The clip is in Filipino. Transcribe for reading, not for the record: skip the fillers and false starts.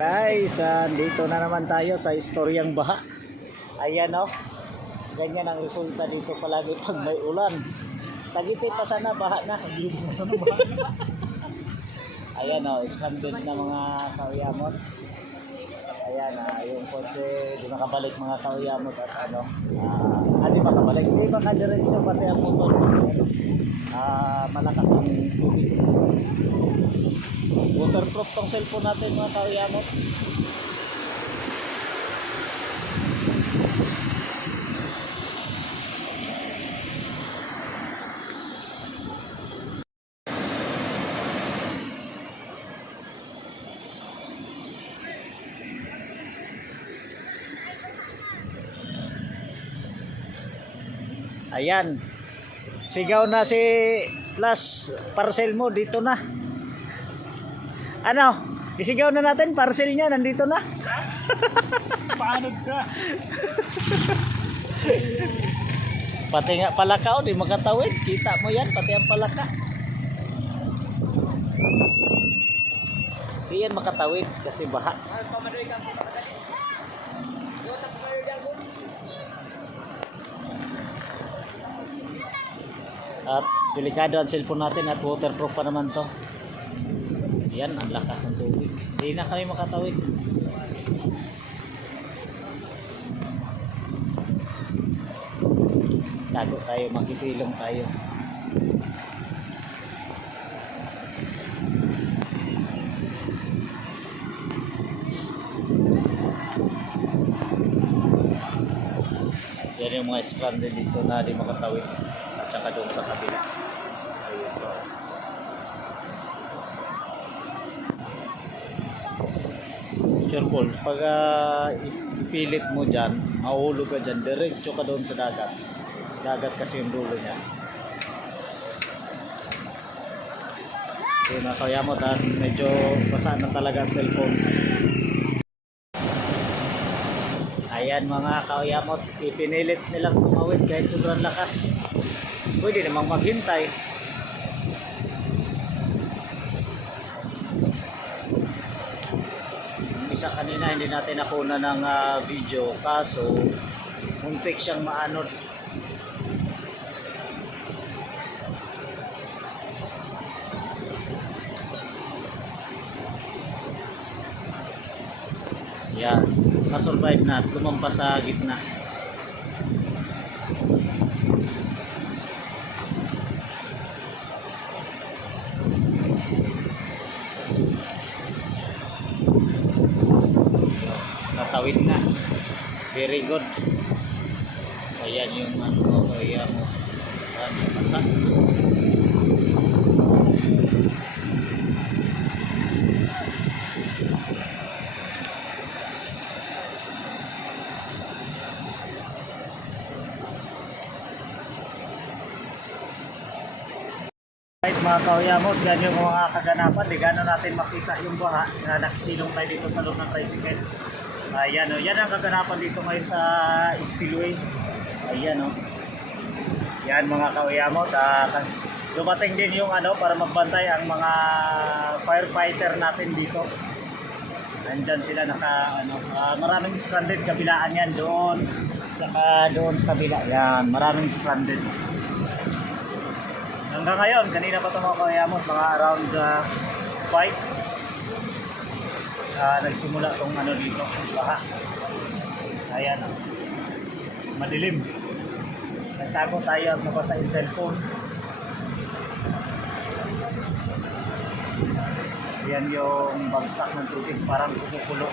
Guys, dito na naman tayo sa istoryang baha. Ayan o. Ganyan ang resulta dito palagi pag may ulan. Tagiti pa sana baha na. Tagiti pa sana baha na. Ayan o, stranded na mga kauyamot. Ayan, yung kotse, di makabalik mga kauyamot at ano. Di makabalik. Di makadiretso pati ang motor kasi ano. Malakas ang tubig. Waterproof tong cellphone natin mga kauyamot. Ayan. Sigaw na si Plus, parcel mo dito na. Ano? Isigaw na natin, parcel niya nandito na. Paano ka? Pati nga palaka, di makatawid. Kita mo yan, pati ang palaka. Di yan makatawid kasi baha. At delikado ang cellphone natin at waterproof pa naman to. Yan, ang lakas ng tubig. Hindi na kami makatawid. Tago tayo, makisilong tayo. Yan yung mga stranded dito na di makatawid. At saka doon sa kabila. Ayun po. Careful, pag ipilit mo dyan, mahulog ka dyan, diretso ka doon sa dagat. Dagat kasi yung dulo niya. So nakayamot at medyo basa na talaga ang cellphone. Ayan mga kauyamot, ipinilit nilang tumawid kahit sobrang lakas. Pwede namang maghintay. Isa kanina hindi natin nakuna ng video kaso muntik siyang maanod. Yan, nasurvive na, lumampas sa gitna. Natawid na. Very good. Ayan yung ano mo, kaya mo. Ano, masa. Right mga kauyamot, yan yung mga kaganapan. Di gano'n natin makita yung baha na nakisilong tayo dito sa loob ng tricycle. Ayan o, yan ang kaganapan dito ngayon sa spillway. Ayan o. Yan mga kauyamot. Dumating din yung ano para magbantay ang mga firefighter natin dito. Nandyan sila maraming stranded, kabilaan yan doon. Saka doon sa kabila. Yan, maraming stranded. Hanggang ngayon, kanina pa ito mga kauyamot, mga around 5. Nagsimula itong ano dito, baha. Ayan, madilim. Nagtago tayo at nabasa yung cellphone. Ayan yung bagsak ng tubig, parang kumukulo.